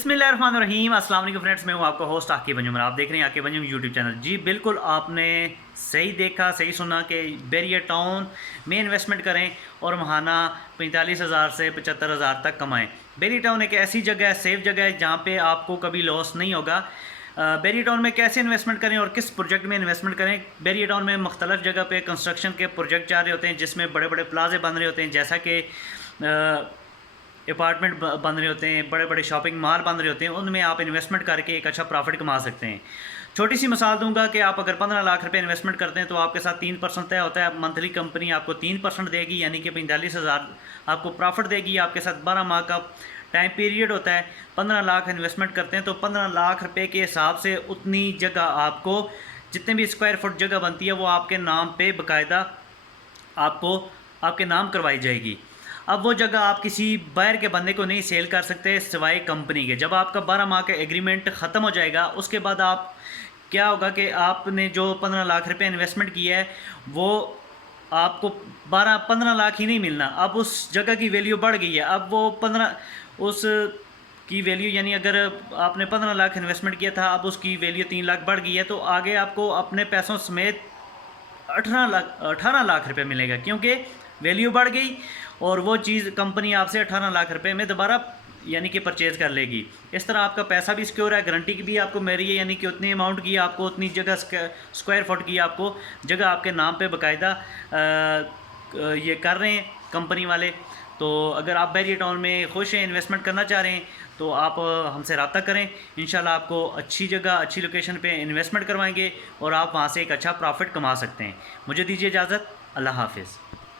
बिस्मिल्लाहिर्रहमानिर्रहीम। अस्सलाम वालेकुम फ्रेंड्स, मैं हूं आपका होस्ट आकिब अंजुम। आप देख रहे हैं आकिब अंजुम यूट्यूब चैनल। जी बिल्कुल, आपने सही देखा, सही सुना कि बैरियर टाउन में इन्वेस्टमेंट करें और महाना 45,000 से 75,000 तक कमाएं। बैरियर टाउन एक ऐसी जगह है, सेफ जगह है, जहां पे आपको कभी लॉस नहीं होगा। बैरियर टाउन में कैसे इन्वेस्टमेंट करें और किस प्रोजेक्ट में इन्वेस्टमेंट करें। बैरियर टाउन में मुख्तलिफ जगह पे कंस्ट्रक्शन के प्रोजेक्ट जा रहे होते हैं, जिसमें बड़े बड़े प्लाजे बन रहे होते हैं, जैसा कि अपार्टमेंट बन रहे होते हैं, बड़े बड़े शॉपिंग मॉल बन रहे होते हैं। उनमें आप इन्वेस्टमेंट करके एक अच्छा प्रॉफिट कमा सकते हैं। छोटी सी मिसाल दूंगा कि आप अगर 15 लाख रुपए इन्वेस्टमेंट करते हैं तो आपके साथ 3% तय होता है। मंथली कंपनी आपको 3% देगी, यानी कि 45,000 आपको प्रॉफिट देगी। आपके साथ 12 माह का टाइम पीरियड होता है। 15 लाख इन्वेस्टमेंट करते हैं तो 15 लाख रुपए के हिसाब से उतनी जगह आपको, जितने भी स्क्वायर फुट जगह बनती है, वो आपके नाम पे बाकायदा आपको आपके नाम करवाई जाएगी। अब वो जगह आप किसी बायर के बंदे को नहीं सेल कर सकते सिवाय कंपनी के। जब आपका 12 माह का एग्रीमेंट ख़त्म हो जाएगा, उसके बाद आप क्या होगा कि आपने जो 15 लाख रुपए इन्वेस्टमेंट किया है, वो आपको 15 लाख ही नहीं मिलना। अब उस जगह की वैल्यू बढ़ गई है। अब वो 15 उस की वैल्यु, यानी अगर आपने 15 लाख इन्वेस्टमेंट किया था, अब उसकी वैल्यू 3 लाख बढ़ गई है, तो आगे आपको अपने पैसों समेत 18 लाख रुपए मिलेगा, क्योंकि वैल्यू बढ़ गई और वो चीज़ कंपनी आपसे 18 लाख रुपए में दोबारा यानी कि परचेज़ कर लेगी। इस तरह आपका पैसा भी सिक्योर है, गारंटी की भी आपको मिल रही है, यानी कि उतनी अमाउंट की आपको, उतनी जगह स्क्वायर फुट की आपको जगह आपके नाम पे बाकायदा ये कर रहे हैं कंपनी वाले। तो अगर आप बैरियर टाउन में खुश हैं, इन्वेस्टमेंट करना चाह रहे हैं, तो आप हमसे रब्ता करें। इंशाल्लाह आपको अच्छी जगह, अच्छी लोकेशन पे इन्वेस्टमेंट करवाएंगे और आप वहाँ से एक अच्छा प्रॉफिट कमा सकते हैं। मुझे दीजिए इजाज़त। अल्लाह हाफिज़।